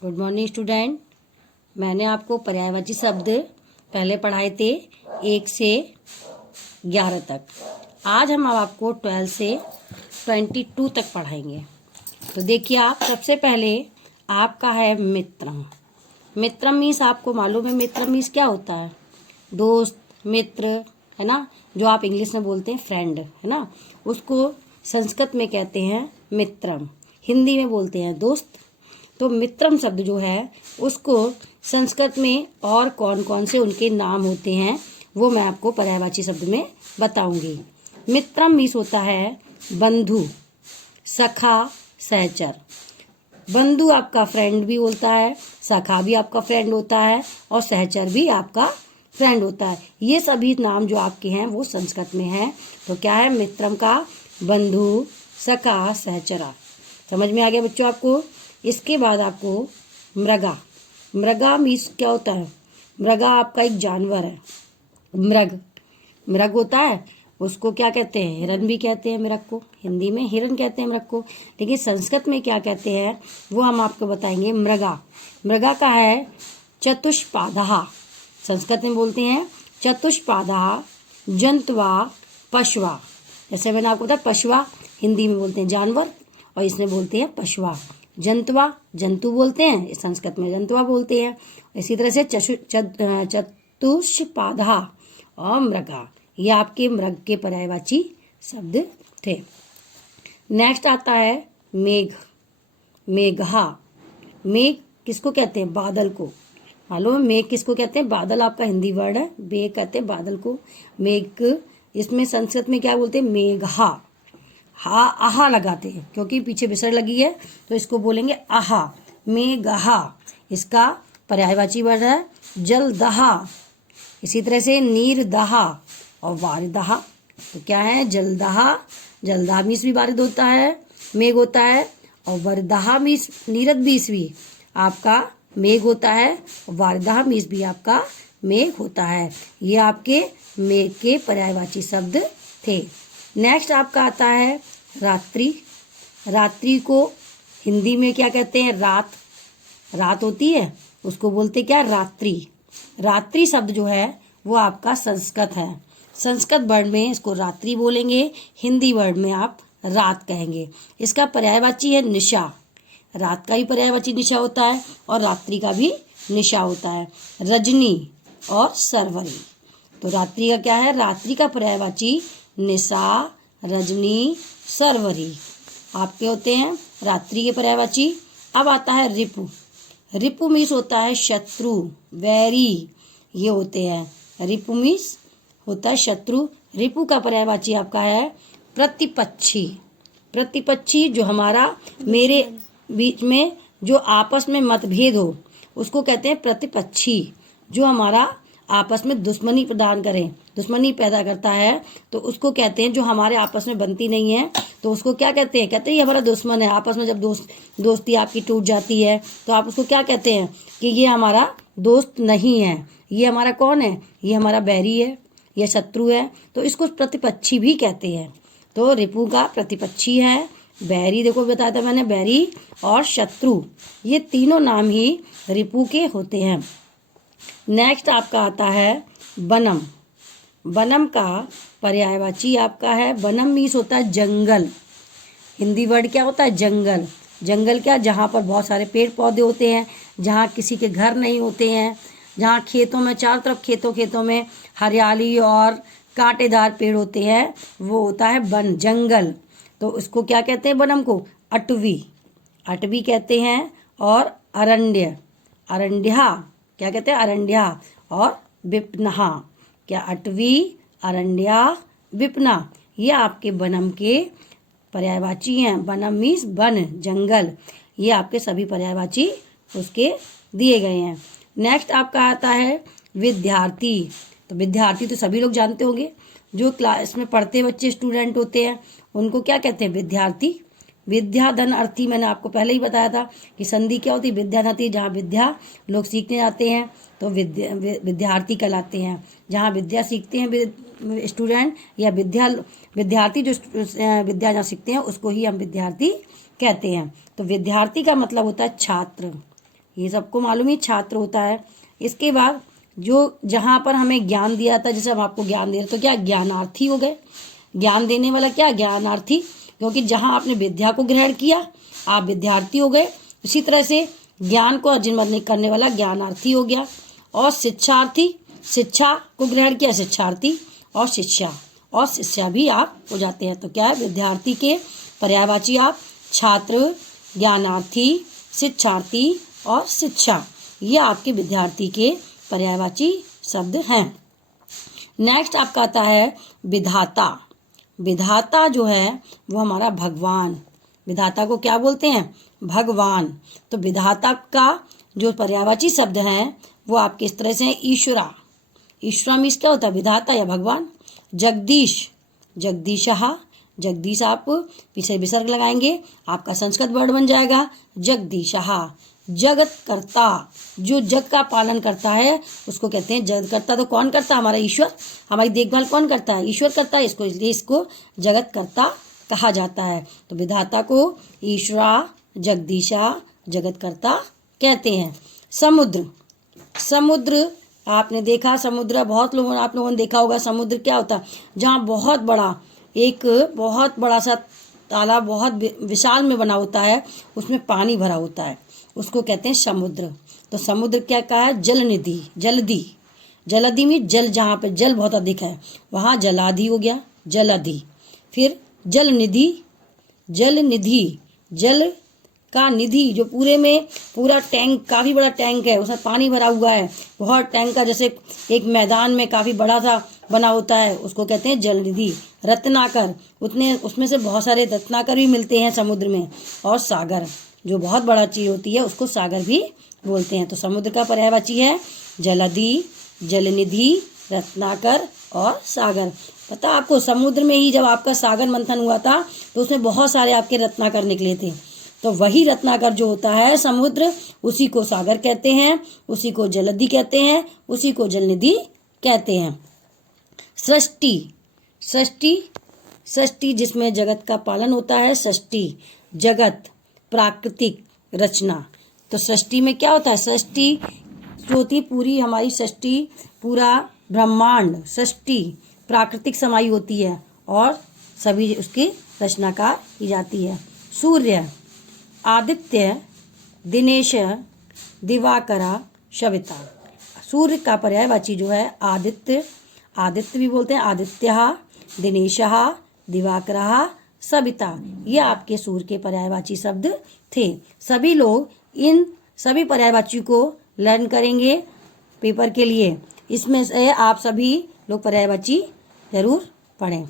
Good morning student. मैंने आपको पर्यायवाची शब्द पहले पढ़ाए थे 1 से 11 तक। आज हम आपको 12 से 22 तक पढ़ाएंगे। तो देखिए, आप सबसे पहले आपका है मित्रम। मित्रम मीन्स आपको मालूम है मित्रम मीन्स क्या होता है? दोस्त, मित्र, है ना, जो आप इंग्लिश में बोलते हैं फ्रेंड, है ना, उसको संस्कृत में कहते हैं मित्रम, हिंदी में बोलते हैं दोस्त। तो मित्रम शब्द जो है उसको संस्कृत में और कौन कौन से उनके नाम होते हैं वो मैं आपको पर्यायवाची शब्द में बताऊंगी। मित्रम मीन्स होता है बंधु, सखा, सहचर। बंधु आपका फ्रेंड भी होता है, सखा भी आपका फ्रेंड होता है और सहचर भी आपका फ्रेंड होता है। ये सभी नाम जो आपके हैं वो संस्कृत में हैं। तो क्या है मित्रम का? बंधु, सखा, सहचरा। समझ में आ गया बच्चों आपको? इसके बाद आपको मृगा। मृगा मीन्स क्या होता है? मृगा आपका एक जानवर है। मृग होता है, उसको क्या कहते हैं? हिरन भी कहते हैं मृग को। हिंदी में हिरन कहते हैं मृग को, लेकिन संस्कृत में क्या कहते हैं वो हम आपको बताएंगे। मृगा। मृगा का है चतुष्पादः। संस्कृत में बोलते हैं चतुष्पादः, जंतवा, पशवा। जैसे मैंने आपको बताया पशवा हिंदी में बोलते हैं जानवर और इसमें बोलते हैं पशवा। जंतवा जंतु बोलते हैं, संस्कृत में जंतवा बोलते हैं। इसी तरह से चतुष्पादः और मृगा, ये आपके मृग के पर्यायवाची शब्द थे। नेक्स्ट आता है मेघ। मेघा। मेघ किसको कहते हैं? बादल को। मालूम है मेघ किसको कहते हैं? बादल आपका हिंदी वर्ड है, मेघ कहते हैं बादल को। मेघ, इसमें संस्कृत में क्या बोलते हैं? मेघा। हा आहा लगाते हैं क्योंकि पीछे विसर्ग लगी है, तो इसको बोलेंगे आहा, मेघहा। इसका पर्यायवाची वर्ड है जलदहा। इसी तरह से नीरदहा और वारिदहा। तो क्या है? जलदहा, जलदहा मीन्स भी वारिद होता है, मेघ होता है, और वरदहा मीन्स नीरद मीन्स भी आपका मेघ होता है, और वारिदहा मीन्स भी आपका मेघ होता है। ये आपके मेघ के पर्यायवाची शब्द थे। नेक्स्ट आपका आता है रात्रि। रात्रि को हिंदी में क्या कहते हैं? रात। रात होती है उसको बोलते क्या? रात्रि। रात्रि शब्द जो है वो आपका संस्कृत है। संस्कृत वर्ड में इसको रात्रि बोलेंगे, हिंदी वर्ड में आप रात कहेंगे। इसका पर्यायवाची है निशा। रात का भी पर्यायवाची निशा होता है और रात्रि का भी निशा होता है। रजनी और सरवरी। तो रात्रि का क्या है? रात्रि का पर्यायवाची निशा, रजनी, सरवरी आपके होते हैं रात्रि के पर्यायवाची। अब आता है रिपु। रिपु मीन्स होता है शत्रु, वैरी, ये होते हैं। रिपु मीन्स होता है शत्रु। रिपु का पर्यायवाची आपका है प्रतिपक्षी। प्रतिपक्षी जो हमारा मेरे बीच में जो आपस में मतभेद हो उसको कहते हैं प्रतिपक्षी। जो हमारा आपस में दुश्मनी प्रदान करें, दुश्मनी पैदा करता है, तो उसको कहते हैं। जो हमारे आपस में बनती नहीं है तो उसको क्या कहते हैं? कहते हैं ये हमारा दुश्मन है। आपस में जब दोस्ती आपकी टूट जाती है तो आप उसको क्या कहते हैं कि ये हमारा दोस्त नहीं है, ये हमारा कौन है? ये हमारा बैरी है, ये शत्रु है। तो इसको प्रतिपक्षी भी कहते हैं। तो रिपु का प्रतिपक्षी है, बैरी, देखो बताया था मैंने, बैरी और शत्रु, ये तीनों नाम ही रिपु के होते हैं। नेक्स्ट आपका आता है वनम। वनम का पर्यायवाची आपका है, वनम मीन्स होता है जंगल। हिंदी वर्ड क्या होता है? जंगल। जंगल क्या? जहाँ पर बहुत सारे पेड़ पौधे होते हैं, जहाँ किसी के घर नहीं होते हैं, जहाँ खेतों में चारों तरफ खेतों में हरियाली और कांटेदार पेड़ होते हैं, वो होता है वन, जंगल। तो उसको क्या कहते हैं? वनम को अटवी, अटवी कहते हैं। और अरण्य, अरण्या क्या कहते हैं? अरण्या। और विपनहा, क्या? अटवी, अरण्या, विपना, ये आपके वनम के पर्यायवाची हैं। वनम मीन्स वन, जंगल। ये आपके सभी पर्यायवाची उसके दिए गए हैं। नेक्स्ट आपका आता है विद्यार्थी। तो विद्यार्थी तो सभी लोग जानते होंगे, जो क्लास में पढ़ते बच्चे स्टूडेंट होते हैं उनको क्या कहते हैं? विद्यार्थी। विद्या धन अर्थी, मैंने आपको पहले ही बताया था कि संधि क्या होती है? विद्या धन अर्थी। जहाँ विद्या लोग सीखने जाते हैं तो विद्यार्थी कहलाते हैं। जहाँ विद्या सीखते हैं स्टूडेंट या विद्यार्थी जो विद्या जहाँ सीखते हैं उसको ही हम विद्यार्थी कहते हैं। तो विद्यार्थी का मतलब होता है छात्र, ये सबको मालूम ही छात्र होता है। इसके बाद जो जहाँ पर हमें ज्ञान दिया था, जैसे हम आपको ज्ञान दे रहे तो क्या ज्ञानार्थी हो गए। ज्ञान देने वाला क्या ज्ञानार्थी, क्योंकि जहाँ आपने विद्या को ग्रहण किया आप विद्यार्थी हो गए। उसी तरह से ज्ञान को अर्जन करने वाला ज्ञानार्थी हो गया। और शिक्षार्थी, शिक्षा को ग्रहण किया शिक्षार्थी। और शिष्या भी आप हो जाते हैं। तो क्या है, विद्यार्थी के पर्यायवाची आप छात्र, ज्ञानार्थी, शिक्षार्थी और शिक्षा, ये आपके विद्यार्थी के पर्यायवाची शब्द हैं। नेक्स्ट आपका आता है विधाता। विधाता जो है वो हमारा भगवान। विधाता को क्या बोलते हैं, भगवान। तो विधाता का जो पर्यायवाची शब्द हैं वो आपके इस तरह से हैं, ईश्वरा। ईश्वरा मीन्स क्या होता है, विधाता या भगवान। जगदीश, जगदीशः, जगदीश आप पीछे विसर्ग लगाएंगे, आपका संस्कृत वर्ड बन जाएगा जगदीशः। जगत कर्ता, जो जग का पालन करता है उसको कहते हैं जगत कर्ता। तो कौन करता है, हमारा ईश्वर। हमारी देखभाल कौन करता है, ईश्वर करता है इसको, इसलिए इसको जगत कर्ता कहा जाता है। तो विधाता को ईश्वरा, जगदीशा, जगत कर्ता कहते हैं। समुद्र, समुद्र आपने देखा, समुद्र बहुत लोगों ने, आप लोगों ने देखा होगा समुद्र क्या होता है, जहाँ बहुत बड़ा सा तालाब बहुत विशाल में बना होता है, उसमें पानी भरा होता है, उसको कहते हैं समुद्र। तो समुद्र क्या कहा है, जलनिधि, जलधि। जलधि में जल, जहाँ पे जल बहुत अधिक है वहाँ जलाधि हो गया, जलधि। फिर जलनिधि, जलनिधि, जल का निधि, जो पूरे में पूरा टैंक, काफ़ी बड़ा टैंक है, उसमें पानी भरा हुआ है बहुत टैंक का, जैसे एक मैदान में काफ़ी बड़ा सा बना होता है, उसको कहते हैं जलनिधि। रत्नाकर, उसमें से बहुत सारे रत्नाकर भी मिलते हैं समुद्र में। और सागर, जो बहुत बड़ा चीज़ होती है उसको सागर भी बोलते हैं। तो समुद्र का पर्यायवाची है जलधि, जलनिधि, रत्नाकर और सागर। पता आपको, समुद्र में ही जब आपका सागर मंथन हुआ था तो उसमें बहुत सारे आपके रत्नाकर निकले थे। तो वही रत्नाकर जो होता है समुद्र, उसी को सागर कहते हैं, उसी को जलधि कहते हैं, उसी को जलनिधि कहते हैं। सृष्टि, सृष्टि, सृष्टि जिसमें जगत का पालन होता है। सृष्टि, जगत, प्राकृतिक रचना। तो सृष्टि में क्या होता है, सृष्टि जो होती है पूरी हमारी सृष्टि, पूरा ब्रह्मांड, सृष्टि प्राकृतिक समाई होती है और सभी उसकी रचना की जाती है। सूर्य, आदित्य, दिनेश, दिवाकरा, सविता। सूर्य का पर्यायवाची जो है आदित्य, आदित्य भी बोलते हैं, आदित्यः, दिनेशः, दिवाकरः, सविता। ये आपके सूर्य के पर्यायवाची शब्द थे। सभी लोग इन सभी पर्यायवाची को लर्न करेंगे पेपर के लिए। इसमें से आप सभी लोग पर्यायवाची जरूर पढ़ें।